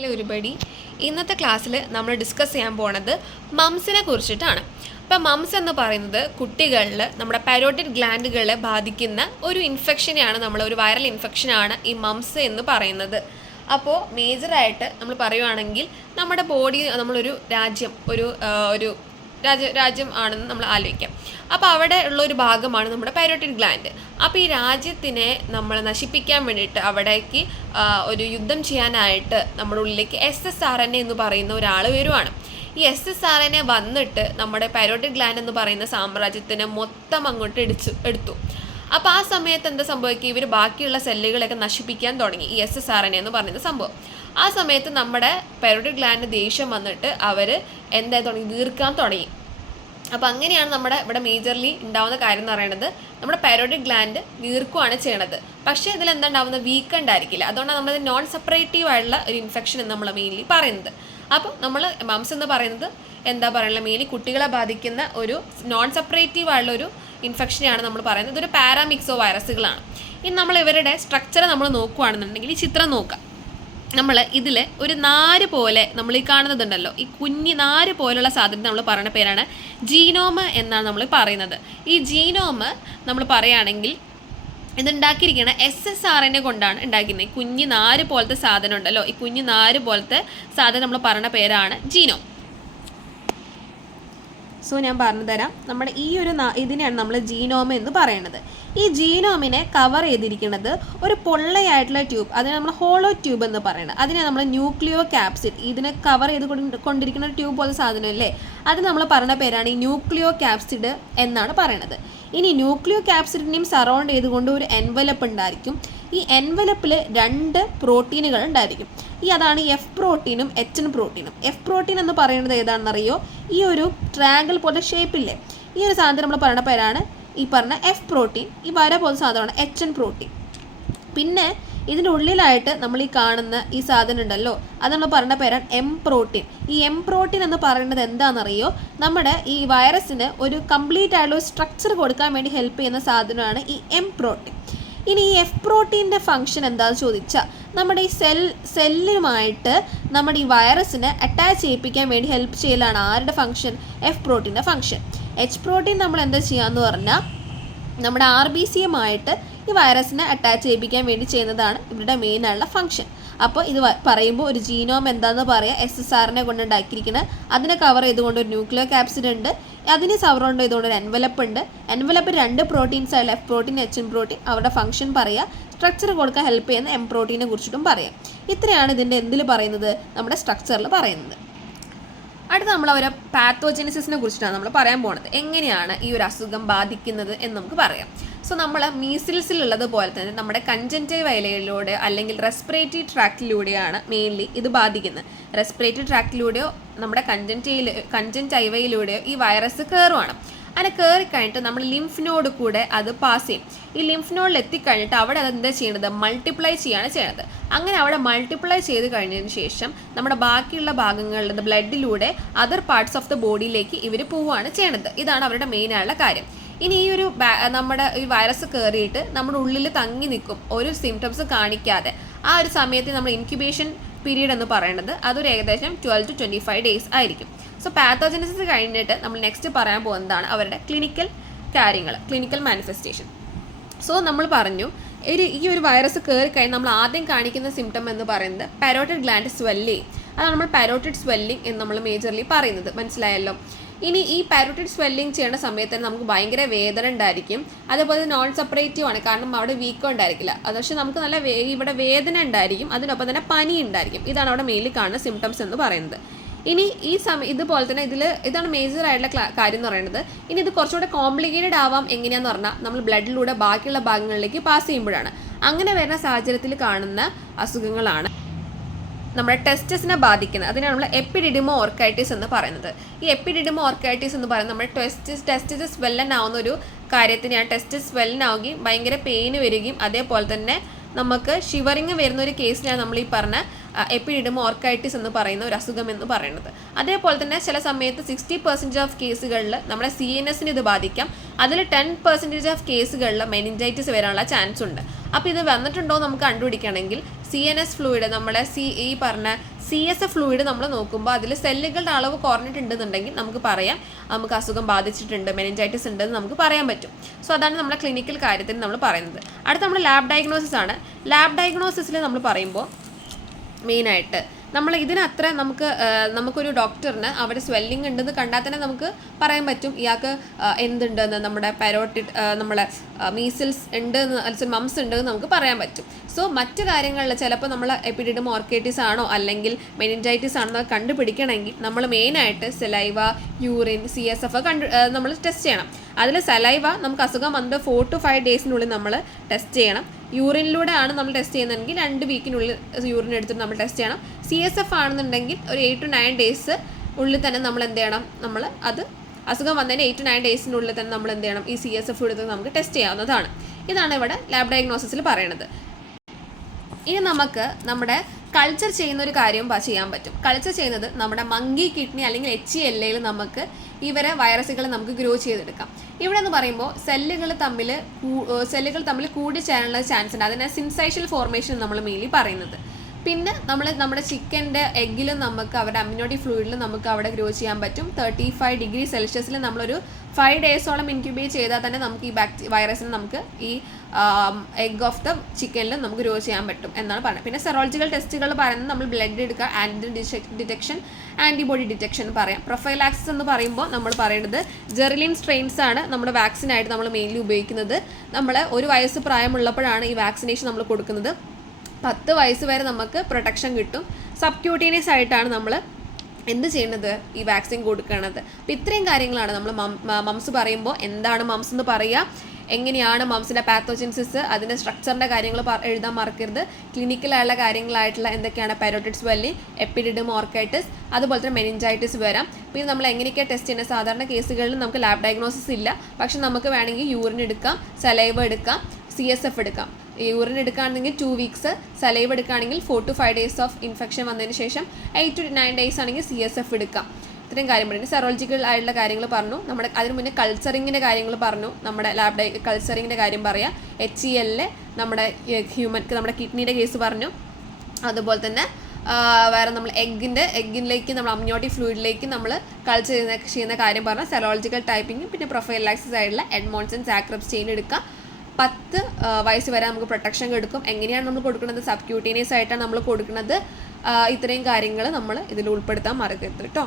Hello ഒരുപടി ഇന്നത്തെ ക്ലാസ്സിൽ നമ്മൾ ഡിസ്കസ് ചെയ്യാൻ പോണത് മംസിനെ കുറിച്ചിട്ടാണ്. അപ്പോൾ മംസ് എന്ന് പറയുന്നത് കുട്ടികളിൽ നമ്മുടെ പൈരോട്ടിഡ് ഗ്ലാൻഡുകളെ ബാധിക്കുന്ന ഒരു ഇൻഫെക്ഷനെയാണ്, ഒരു വൈറൽ ഇൻഫെക്ഷനാണ് ഈ മംസ് എന്ന് പറയുന്നത്. അപ്പോൾ മേജറായിട്ട് നമ്മൾ പറയുവാണെങ്കിൽ നമ്മുടെ ബോഡി, നമ്മളൊരു രാജ്യം ഒരു രാജ്യം ആണെന്ന് നമ്മൾ ആലോചിക്കാം. അപ്പോൾ അവിടെ ഉള്ള ഒരു ഭാഗമാണ് നമ്മുടെ പൈരോട്ടിഡ് ഗ്ലാൻഡ്. അപ്പോൾ ഈ രാജ്യത്തിനെ നമ്മൾ നശിപ്പിക്കാൻ വേണ്ടിയിട്ട് അവിടേക്ക് ഒരു യുദ്ധം ചെയ്യാനായിട്ട് നമ്മുടെ ഉള്ളിലേക്ക് SSRNA എന്ന് പറയുന്ന ഒരാൾ വരുവാണ്. ഈ SSRNA വന്നിട്ട് നമ്മുടെ പൈരോട്ടിഡ് ഗ്ലാൻഡ് എന്ന് പറയുന്ന സാമ്രാജ്യത്തിനെ മൊത്തം അങ്ങോട്ട് എടുത്തു. അപ്പോൾ ആ സമയത്ത് എന്താ സംഭവിക്കുക, ഇവർ ബാക്കിയുള്ള സെല്ലുകളൊക്കെ നശിപ്പിക്കാൻ തുടങ്ങി, ഈ SSRNA എന്ന് പറയുന്ന സംഭവം. ആ സമയത്ത് നമ്മുടെ പൈരോട്ടിഡ് ഗ്ലാൻഡ് ദേഷ്യം വന്നിട്ട് അവർ വീർക്കാൻ തുടങ്ങി. അപ്പോൾ അങ്ങനെയാണ് നമ്മുടെ ഇവിടെ മേജർലി ഉണ്ടാവുന്ന കാര്യം എന്ന് പറയുന്നത്, നമ്മുടെ പൈരോട്ടിഡ് ഗ്ലാൻഡ് വീർക്കുകയാണ് ചെയ്യണത്. പക്ഷേ ഇതിൽ എന്താ ഉണ്ടാവുന്നത്, വീക്കൻഡ് ആയിരിക്കില്ല. അതുകൊണ്ടാണ് നമ്മളത് നോൺ സെപ്പറേറ്റീവ് ആയിട്ടുള്ള ഒരു ഇൻഫെക്ഷൻ എന്ന് നമ്മൾ മെയിൻലി പറയുന്നത്. അപ്പോൾ നമ്മൾ മംസ് എന്ന് പറയുന്നത് എന്താ പറയുക, മെയിൻലി കുട്ടികളെ ബാധിക്കുന്ന ഒരു നോൺ സെപ്പറേറ്റീവ് ആയിട്ടുള്ള ഒരു ഇൻഫെക്ഷനെയാണ് നമ്മൾ പറയുന്നത്. ഇതൊരു പാരാമിക്സോ വൈറസുകളാണ്. ഇനി നമ്മൾ ഇവരുടെ സ്ട്രക്ചർ നമ്മൾ നോക്കുകയാണെന്നുണ്ടെങ്കിൽ ഈ ചിത്രം നോക്കാം. നമ്മൾ ഇതിൽ ഒരു നാര് പോലെ നമ്മൾ ഈ കാണുന്നതുണ്ടല്ലോ, ഈ കുഞ്ഞി നാര് പോലുള്ള സാധനം നമ്മൾ പറയുന്ന പേരാണ് ജീനോമ് എന്നാണ് നമ്മൾ പറയുന്നത്. ഈ ജീനോമ് നമ്മൾ പറയുകയാണെങ്കിൽ ഇതുണ്ടാക്കിയിരിക്കുന്ന SSRNA കൊണ്ടാണ് ഉണ്ടാക്കിയിരുന്നത്. ഈ കുഞ്ഞി നാര് പോലത്തെ സാധനം ഉണ്ടല്ലോ, ഈ കുഞ്ഞി നാര് പോലത്തെ സാധനം നമ്മൾ പറയുന്ന പേരാണ് ജീനോം. സോ ഞാൻ പറഞ്ഞു തരാം, നമ്മുടെ ഈ ഒരു ഇതിനെയാണ് നമ്മൾ ജീനോം എന്ന് പറയുന്നത്. ഈ ജീനോമിനെ കവർ ചെയ്തിരിക്കുന്നത് ഒരു പൊള്ളയായിട്ടുള്ള ട്യൂബ്, അതിനെ നമ്മൾ ഹോളോ ട്യൂബ് എന്ന് പറയുന്നത്. അതിനെ നമ്മൾ ന്യൂക്ലിയോ ക്യാപ്സിഡ്, ഇതിനെ കവർ ചെയ്ത് കൊണ്ടിരിക്കുന്ന ഒരു ട്യൂബ് പോലെ സാധനമല്ലേ, അത് നമ്മൾ പറയുന്ന പേരാണ് ഈ ന്യൂക്ലിയോ ക്യാപ്സിഡ് എന്നാണ് പറയുന്നത്. ഇനി ന്യൂക്ലിയോ ക്യാപ്സിഡിനെയും സറൗണ്ട് ചെയ്തുകൊണ്ട് ഒരു എൻവലപ്പ് ഉണ്ടായിരിക്കും. ഈ എൻവലപ്പിൽ 2 പ്രോട്ടീനുകൾ ഉണ്ടായിരിക്കും. അതാണ് F പ്രോട്ടീനും HN പ്രോട്ടീനും. F പ്രോട്ടീൻ എന്ന് പറയുന്നത് ഏതാണെന്നറിയോ, ഈ ഒരു ട്രയാങ്കിൾ പോലെ ഷേപ്പില്ലേ, ഈ ഒരു സാധനം നമ്മൾ പറയുന്ന പേരാണ് ഈ പറഞ്ഞ F പ്രോട്ടീൻ. ഈ വര പോലെ സാധനമാണ് HN പ്രോട്ടീൻ. പിന്നെ ഇതിൻ്റെ ഉള്ളിലായിട്ട് നമ്മൾ ഈ കാണുന്ന ഈ സാധനം ഉണ്ടല്ലോ, അത് നമ്മൾ പറയുന്ന പേരാണ് M പ്രോട്ടീൻ. ഈ M പ്രോട്ടീൻ എന്ന് പറയുന്നത് എന്താണെന്നറിയോ, നമ്മുടെ ഈ വൈറസിന് ഒരു കംപ്ലീറ്റ് ആയിട്ടുള്ള സ്ട്രക്ചർ കൊടുക്കാൻ വേണ്ടി ഹെൽപ്പ് ചെയ്യുന്ന സാധനമാണ് ഈ M പ്രോട്ടീൻ. ഇനി ഈ F പ്രോട്ടീൻ്റെ ഫംഗ്ഷൻ എന്താണെന്ന് ചോദിച്ചാൽ, നമ്മുടെ ഈ സെല്ലുമായിട്ട് നമ്മുടെ ഈ വൈറസിനെ അറ്റാച്ച് ചെയ്യിപ്പിക്കാൻ വേണ്ടി ഹെൽപ്പ് ചെയ്യലാണ് ആരുടെ ഫംഗ്ഷൻ, F പ്രോട്ടീൻ്റെ ഫംഗ്ഷൻ. H പ്രോട്ടീൻ നമ്മൾ എന്താ ചെയ്യാന്ന് പറഞ്ഞാൽ, നമ്മുടെ RBCയുമായിട്ട് ഈ വൈറസിനെ അറ്റാച്ച് ചെയ്യിപ്പിക്കാൻ വേണ്ടി ചെയ്യുന്നതാണ് ഇവരുടെ മെയിൻ ആയിട്ടുള്ള ഫംഗ്ഷൻ. അപ്പോൾ ഇത് പറയുമ്പോൾ ഒരു ജീനോം എന്താണെന്ന് പറയുക, SSRNA കൊണ്ട് ഉണ്ടാക്കിയിരിക്കുന്നത്. അതിനെ കവർ ചെയ്തുകൊണ്ട് ഒരു ന്യൂക്ലിയോ ക്യാപ്സിഡ് ഉണ്ട്, അതിനെ സറൗണ്ട് ചെയ്തുകൊണ്ട് ഒരു എൻവലപ്പ് ഉണ്ട്. എൻവലപ്പ് 2 പ്രോട്ടീൻസ് ആയുള്ള F പ്രോട്ടീൻ, HN പ്രോട്ടീൻ, അവരുടെ ഫംഗ്ഷൻ പറയുക. സ്ട്രക്ചർ കൊടുക്കാൻ ഹെൽപ്പ് ചെയ്യുന്ന M പ്രോട്ടീനെ കുറിച്ചിട്ടും പറയാം. ഇത്രയാണ് ഇതിൻ്റെ എന്തിൽ പറയുന്നത്, നമ്മുടെ സ്ട്രക്ചറിൽ പറയുന്നത്. അടുത്ത നമ്മൾ അവരെ പാത്തോജെനിസിസിനെ കുറിച്ചിട്ടാണ് നമ്മൾ പറയാൻ പോകുന്നത്. എങ്ങനെയാണ് ഈ ഒരു അസുഖം ബാധിക്കുന്നത് എന്ന് നമുക്ക് പറയാം. സോ നമ്മൾ മീസിൽസിലുള്ളത് പോലെ തന്നെ നമ്മുടെ കൺജങ്ക്റ്റൈവയിലൂടെ അല്ലെങ്കിൽ റെസ്പിറേറ്ററി ട്രാക്റ്റിലൂടെയാണ് മെയിൻലി ഇത് ബാധിക്കുന്നത്. റെസ്പിറേറ്ററി ട്രാക്റ്റിലൂടെയോ നമ്മുടെ കൺജങ്ക്റ്റൈവയിലൂടെയോ ഈ വൈറസ് കയറുവാണ്. അങ്ങനെ കയറിക്കഴിഞ്ഞിട്ട് നമ്മൾ ലിംഫ് നോഡ് കൂടെ അത് പാസ് ചെയ്യും. ഈ ലിംഫ് നോഡിൽ എത്തിക്കഴിഞ്ഞിട്ട് അവിടെ അത് എന്താ ചെയ്യുന്നത്, മൾട്ടിപ്ലൈ ചെയ്യാണ് ചെയ്യുന്നത്. അങ്ങനെ അവിടെ മൾട്ടിപ്ലൈ ചെയ്ത് കഴിഞ്ഞതിന് ശേഷം നമ്മുടെ ബാക്കിയുള്ള ഭാഗങ്ങളിൽ ബ്ലഡിലൂടെ അതർ പാർട്സ് ഓഫ് ദ ബോഡിയിലേക്ക് ഇവർ പോവുകയാണ് ചെയ്യണത്. ഇതാണ് അവരുടെ മെയിൻ ആയുള്ള കാര്യം. ഇനി ഈ ഒരു നമ്മുടെ ഈ വൈറസ് കയറിയിട്ട് നമ്മുടെ ഉള്ളിൽ തങ്ങി നിൽക്കും, ഒരു സിംറ്റംസ് കാണിക്കാതെ. ആ ഒരു സമയത്ത് നമ്മൾ ഇൻക്യുബേഷൻ പീരീഡ് എന്ന് പറയുന്നത് അതൊരു ഏകദേശം 12 to 25 days ആയിരിക്കും. സോ പാത്തോജനിസിസ് കഴിഞ്ഞിട്ട് നമ്മൾ നെക്സ്റ്റ് പറയാൻ പോകുന്നതാണ് അവരുടെ ക്ലിനിക്കൽ കാര്യങ്ങൾ, ക്ലിനിക്കൽ മാനിഫെസ്റ്റേഷൻ. സോ നമ്മൾ പറഞ്ഞു, ഈ ഒരു വൈറസ് കയറി കഴിഞ്ഞ് നമ്മൾ ആദ്യം കാണിക്കുന്ന സിംറ്റം എന്ന് പറയുന്നത് പൈരോട്ടിഡ് ഗ്ലാൻഡ് സ്വെല്ലിങ്. അതാണ് നമ്മൾ പൈരോട്ടിഡ് സ്വെല്ലിങ് എന്ന് നമ്മൾ മേജർലി പറയുന്നത്. മനസ്സിലായല്ലോ. ഇനി ഈ പൈരോട്ടിഡ് സ്വെല്ലിങ് ചെയ്യുന്ന സമയത്ത് നമുക്ക് ഭയങ്കര വേദന ഉണ്ടായിരിക്കും. അതേപോലെ നോൺ സെപ്പറേറ്റീവ് ആണ്, കാരണം അവിടെ വീക്കം ഉണ്ടായിരിക്കില്ല. അത് പക്ഷേ നമുക്ക് നല്ല ഇവിടെ വേദന ഉണ്ടായിരിക്കും, അതിനൊപ്പം തന്നെ പനി ഉണ്ടായിരിക്കും. ഇതാണ് അവിടെ മെയിൻലി കാണുന്ന സിംറ്റംസ് എന്ന് പറയുന്നത്. ഇനി ഈ ഇതുപോലെ തന്നെ ഇതാണ് മേജർ ആയിട്ടുള്ള കാര്യം എന്ന് പറയുന്നത്. ഇനി ഇത് കുറച്ചുകൂടെ കോംപ്ലിക്കേറ്റഡ് ആവാം. എങ്ങനെയാണെന്ന് പറഞ്ഞാൽ നമ്മൾ ബ്ലഡിലൂടെ ബാക്കിയുള്ള ഭാഗങ്ങളിലേക്ക് പാസ് ചെയ്യുമ്പോഴാണ്. അങ്ങനെ വരുന്ന സാഹചര്യത്തിൽ കാണുന്ന അസുഖങ്ങളാണ് നമ്മുടെ ടെസ്റ്റസിനെ ബാധിക്കുന്നത്. അതിനാണ് നമ്മൾ എപ്പിഡിഡിമോ ഓർക്കൈറ്റിസ് എന്ന് പറയുന്നത്. ഈ എപ്പിഡിഡിമോ ഓർക്കൈറ്റിസ് എന്ന് പറയുന്നത് നമ്മുടെ ടെസ്റ്റിസ് സ്വെല്ലൻ ആവുന്ന ഒരു കാര്യത്തിനെയാണ്. ടെസ്റ്റിസ് സ്വെല്ലൻ ആവുകയും ഭയങ്കര പെയിന് വരികയും അതേപോലെ തന്നെ നമുക്ക് ഷിവറിങ് വരുന്ന ഒരു കേസിനാണ് നമ്മൾ ഈ പറഞ്ഞ എപ്പിഡിഡിമോ ഓർക്കൈറ്റിസ് എന്ന് പറയുന്ന ഒരു അസുഖം എന്ന് പറയുന്നത്. അതേപോലെ തന്നെ ചില സമയത്ത് 60% ഓഫ് കേസുകളിൽ നമ്മുടെ CNS ഇത് ബാധിക്കാം. അതിൽ 10% ഓഫ് കേസുകളിൽ മെനിഞ്ചൈറ്റിസ് വരാനുള്ള ചാൻസ് ഉണ്ട്. അപ്പോൾ ഇത് വന്നിട്ടുണ്ടോ നമുക്ക് കണ്ടുപിടിക്കണമെങ്കിൽ CNS ഫ്ലൂയിഡ് നമ്മുടെ ഈ പറഞ്ഞ CSF ഫ്ലൂയിഡ് നമ്മൾ നോക്കുമ്പോൾ അതിൽ സെല്ലുകളുടെ അളവ് കുറഞ്ഞിട്ടുണ്ടെന്നുണ്ടെങ്കിൽ നമുക്ക് പറയാം നമുക്ക് അസുഖം ബാധിച്ചിട്ടുണ്ട്, മെനിഞ്ചൈറ്റിസ് ഉണ്ടെന്ന് നമുക്ക് പറയാൻ പറ്റും. സോ അതാണ് നമ്മുടെ ക്ലിനിക്കൽ കാര്യത്തിൽ നമ്മൾ പറയുന്നത്. അടുത്ത നമ്മുടെ ലാബ് ഡയഗ്നോസിസ് ആണ്. ലാബ് ഡയഗ്നോസിസിൽ നമ്മൾ പറയുമ്പോൾ മെയിനായിട്ട് നമ്മൾ ഇതിനത്ര നമുക്കൊരു ഡോക്ടറിന് അവിടെ സ്വെല്ലിംഗ് ഉണ്ടെന്ന് കണ്ടാൽ തന്നെ നമുക്ക് പറയാൻ പറ്റും ഇയാൾക്ക് എന്തുണ്ടെന്ന്, നമ്മുടെ പാരോട്ടിഡ് നമ്മളെ മീസിൽസ് ഉണ്ടെന്ന് അല്ലെങ്കിൽ മംസ് ഉണ്ടെന്ന് നമുക്ക് പറയാൻ പറ്റും. സോ മറ്റു കാര്യങ്ങളിൽ ചിലപ്പോൾ നമ്മൾ എപ്പിഡിഡം ഓർക്കേറ്റിസ് ആണോ അല്ലെങ്കിൽ മെനിഞ്ചൈറ്റിസ് ആണോ കണ്ടുപിടിക്കണമെങ്കിൽ നമ്മൾ മെയിനായിട്ട് സലൈവ, യൂറിൻ, CSF നമ്മൾ ടെസ്റ്റ് ചെയ്യണം. അതിൽ സലൈവ നമുക്ക് അസുഖം വന്നിട്ട് 4 to 5 ഡേയ്സിനുള്ളിൽ നമ്മൾ ടെസ്റ്റ് ചെയ്യണം. യൂറിനിലൂടെ ആണ് നമ്മൾ ടെസ്റ്റ് ചെയ്യുന്നതെങ്കിൽ 2 വീക്കിനുള്ളിൽ യൂറിൻ എടുത്തിട്ട് നമ്മൾ ടെസ്റ്റ് ചെയ്യണം. CSF ആണെന്നുണ്ടെങ്കിൽ ഒരു 8 to 9 ഡേയ്സ് ഉള്ളിൽ തന്നെ നമ്മൾ എന്ത് ചെയ്യണം, നമ്മൾ അത് അസുഖം വന്നതിന് 8 to 9 ഡേയ്സിനുള്ളിൽ തന്നെ നമ്മൾ എന്ത് ചെയ്യണം, ഈ CSF എടുത്ത് നമുക്ക് ടെസ്റ്റ് ചെയ്യാവുന്നതാണ്. ഇതാണ് ഇവിടെ ലാബ് ഡയഗ്നോസിസിൽ പറയുന്നത്. ഇനി നമുക്ക് നമ്മുടെ കൾച്ചർ ചെയ്യുന്ന ഒരു കാര്യം ചെയ്യാൻ പറ്റും. കൾച്ചർ ചെയ്യുന്നത് നമ്മുടെ മങ്കി കിഡ്നി അല്ലെങ്കിൽ HELA നമുക്ക് ഇവരെ വൈറസുകൾ നമുക്ക് ഗ്രോ ചെയ്തെടുക്കാം. ഇവിടെ എന്ന് പറയുമ്പോൾ സെല്ലുകൾ തമ്മിൽ കൂടി ചേരാനുള്ള ചാൻസ് ഉണ്ട്. അതിനെ സിൻസൈഷ്യൽ ഫോർമേഷൻ നമ്മൾ മെയിൻലി പറയുന്നത്. പിന്നെ നമ്മുടെ ചിക്കൻ്റെ എഗ്ഗിലും നമുക്ക് അവരുടെ അമ്യൂണിറ്റി ഫ്ലൂയിഡിൽ നമുക്ക് അവിടെ ഗ്രോ ചെയ്യാൻ പറ്റും. 35 ഡിഗ്രി സെൽഷ്യസിൽ നമ്മളൊരു 5 ഡേയ്സോളം ഇൻക്യൂബേറ്റ് ചെയ്താൽ തന്നെ നമുക്ക് ഈ വൈറസിന് നമുക്ക് ഈ എഗ് ഓഫ് ദ ചിക്കനിൽ നമുക്ക് ഗ്രോ ചെയ്യാൻ പറ്റും എന്നാണ് പറയുന്നത്. പിന്നെ സെറോളജിക്കൽ ടെസ്റ്റുകൾ പറയുന്നത് നമ്മൾ ബ്ലഡ് എടുക്കുക, ആൻറ്റിജൻ ഡിറ്റക്ഷൻ, ആൻറ്റിബോഡി ഡിറ്റക്ഷൻ പറയാം. പ്രൊഫൈലാക്സിസ് എന്ന് പറയുമ്പോൾ നമ്മൾ പറയുന്നത് ജെറിലിൻ സ്ട്രെയിൻസ് ആണ് നമ്മുടെ വാക്സിനായിട്ട് നമ്മൾ മെയിൻലി ഉപയോഗിക്കുന്നത്. നമ്മൾ 1 വയസ്സ് പ്രായമുള്ളപ്പോഴാണ് ഈ വാക്സിനേഷൻ നമ്മൾ കൊടുക്കുന്നത്. 10 വയസ്സ് വരെ നമുക്ക് പ്രൊട്ടക്ഷൻ കിട്ടും. സബ്ക്യൂട്ടീനിയസ് ആയിട്ടാണ് നമ്മൾ എന്ത് ചെയ്യുന്നത്, ഈ വാക്സിൻ കൊടുക്കുന്നത്. അപ്പോൾ ഇത്രയും കാര്യങ്ങളാണ് നമ്മൾ മംസ് പറയുമ്പോൾ എന്താണ് മംസ് എന്ന് പറയുക, എങ്ങനെയാണ് മംസിൻ്റെ പാത്തോജൻസിസ്, അതിൻ്റെ സ്ട്രക്ചറിൻ്റെ കാര്യങ്ങൾ എഴുതാൻ മറക്കരുത്. ക്ലിനിക്കലായുള്ള കാര്യങ്ങളായിട്ടുള്ള എന്തൊക്കെയാണ് പാരോട്ടിഡ് സ്വെല്ലിംഗ്, എപ്പിഡിഡം ഓർക്കൈറ്റിസ്, അതുപോലെ തന്നെ മെനിഞ്ചൈറ്റിസ് വരാം. പിന്നെ നമ്മൾ എങ്ങനെയൊക്കെയാണ് ടെസ്റ്റ് ചെയ്യുന്നത്, സാധാരണ കേസുകളിൽ നമുക്ക് ലാബ് ഡയഗ്നോസിസ് ഇല്ല, പക്ഷെ നമുക്ക് വേണമെങ്കിൽ യൂറിൻ എടുക്കാം, സലൈവ എടുക്കാം, CSF എടുക്കാം. യൂറിൻ എടുക്കുകയാണെങ്കിൽ 2 വീക്സ്, സലൈവ എടുക്കുകയാണെങ്കിൽ 4 to 5 ഡേയ്സ് ഓഫ് ഇൻഫെക്ഷൻ വന്നതിന് ശേഷം 8 to 9 ഡേയ്സ് ആണെങ്കിൽ CSF എടുക്കാം. ഇത്രയും കാര്യം പറഞ്ഞു. സെറോളജിക്കൽ ആയിട്ടുള്ള കാര്യങ്ങൾ പറഞ്ഞു. നമ്മുടെ അതിന് മുന്നേ കൾച്ചറിങ്ങിൻ്റെ കാര്യങ്ങൾ പറഞ്ഞു. നമ്മുടെ കൾച്ചറിങ്ങിൻ്റെ കാര്യം പറയാം. HELA നമ്മുടെ നമ്മുടെ കിഡ്നിയുടെ കേസ് പറഞ്ഞു. അതുപോലെ തന്നെ വേറെ നമ്മൾ എഗ്ഗിലേക്ക് നമ്മൾ അമ്നിയോട്ടിക് ഫ്ലൂയിഡിലേക്ക് നമ്മൾ കൾച്ചർ ചെയ്യുന്ന കാര്യം പറഞ്ഞാൽ സെറോളജിക്കൽ ടൈപ്പിംഗ്. പിന്നെ പ്രൊഫൈലാക്സിസ് ആയിട്ടുള്ള എഡ്മോൺസൺ സാക്രബ്സ് ചെയിൻ എടുക്കുക. 10 വയസ്സ് വരെ നമുക്ക് പ്രൊട്ടക്ഷൻ കൊടുക്കും. എങ്ങനെയാണ് നമ്മൾ കൊടുക്കുന്നത്, സബ്ക്യൂട്ടീനിയസ് ആയിട്ടാണ് നമ്മൾ കൊടുക്കുന്നത്. ഇത്രയും കാര്യങ്ങൾ നമ്മൾ ഇതിൽ ഉൾപ്പെടുത്താൻ മറക്കരുത് കേട്ടോ.